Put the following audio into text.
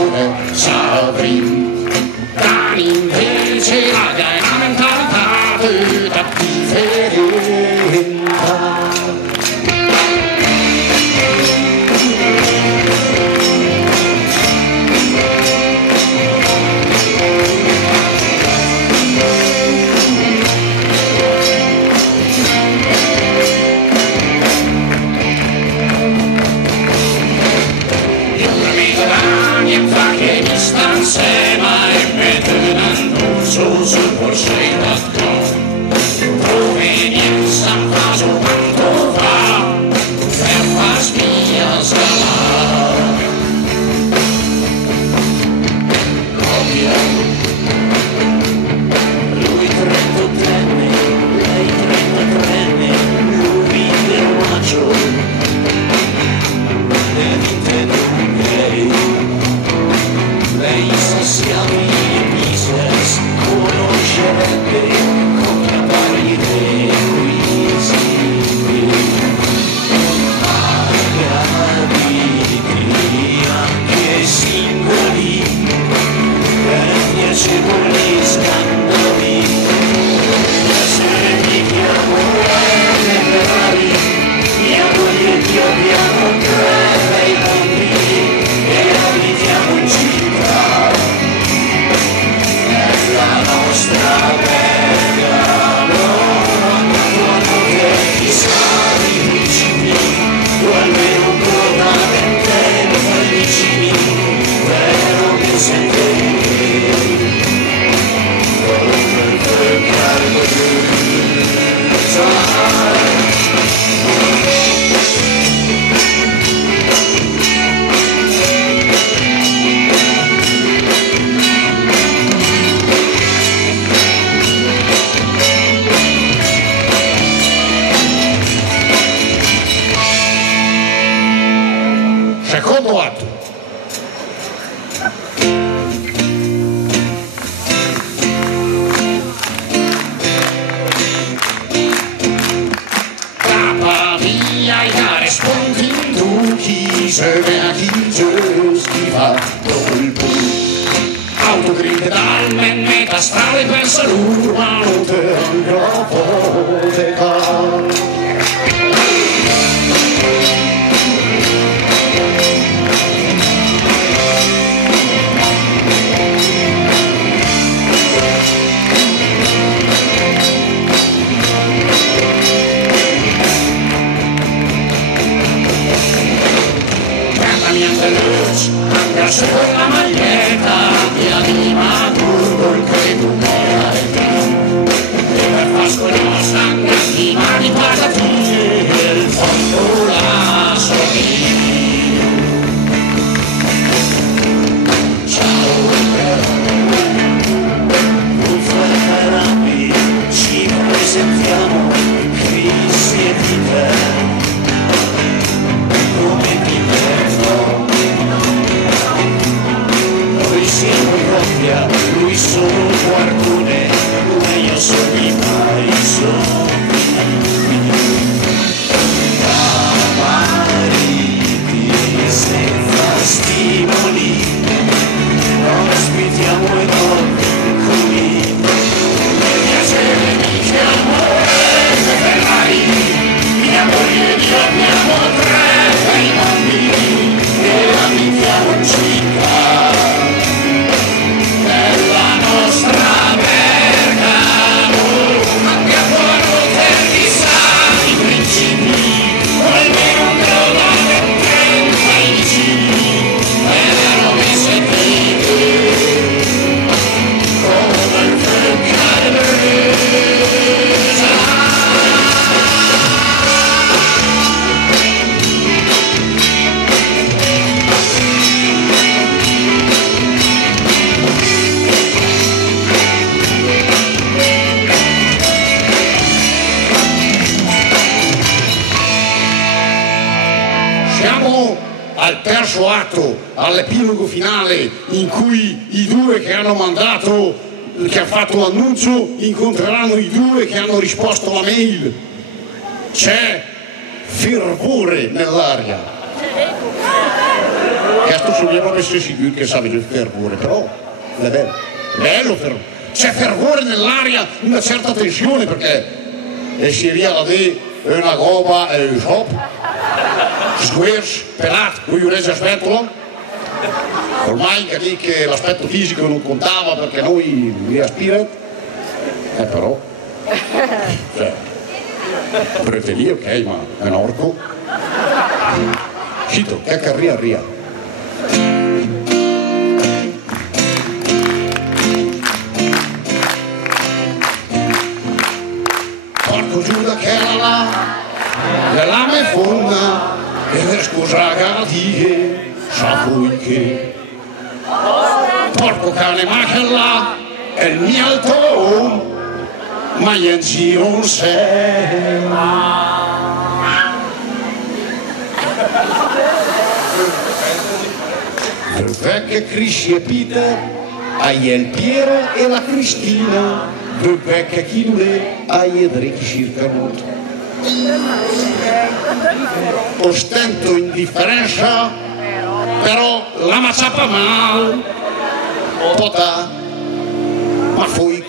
come Savrin. Dan invece la mentalità da differenza. Secondo atto. Trappa via i dare spunti in trucchi, se ve a chi gestiva colpo. Autogrill dal meta strade pensa l'urbano telegrafoteca. Anche con la maglietta mi anima tutto il credo e per Pasqua nostra anche mani guardati e il fondo la sorridi. Ciao Uffa e Ferrari, ci presentiamo Cristi e Peter come Piperno. Lui sono un guardone, e io sono il paese. Mariti senza stimoli, non aspettiamo e non qui. Mi piace mi chiamo Ferrari, mia moglie e io abbiamo 3 bambini e abitiamo in città. Al terzo atto, all'epilogo finale, in cui i due che hanno mandato, che ha fatto l'annuncio, incontreranno i due che hanno risposto alla mail. C'è fervore nell'aria. Questo sono essere sicuro che sa il fervore, però è bello. Bello fervore. C'è fervore nell'aria, una certa tensione perché si riala di una goba e un shop, squares, pelato, con un reso a sventola. Ormai lì che l'aspetto fisico non contava perché noi li aspira, però, cioè, prete lì, ok, ma è un orco. Cito, che carria. Porco Giuda che la lame fonda, e scusa garantie, sa poi che. Porco cane ma che là è il mio alto, ma io non sei perché Crisci e Peter, hai il Piero e la Cristina, perché chi non è, hai il Dricchi circa ostento indifferenza, però la mazzappa mal, potà, ma poi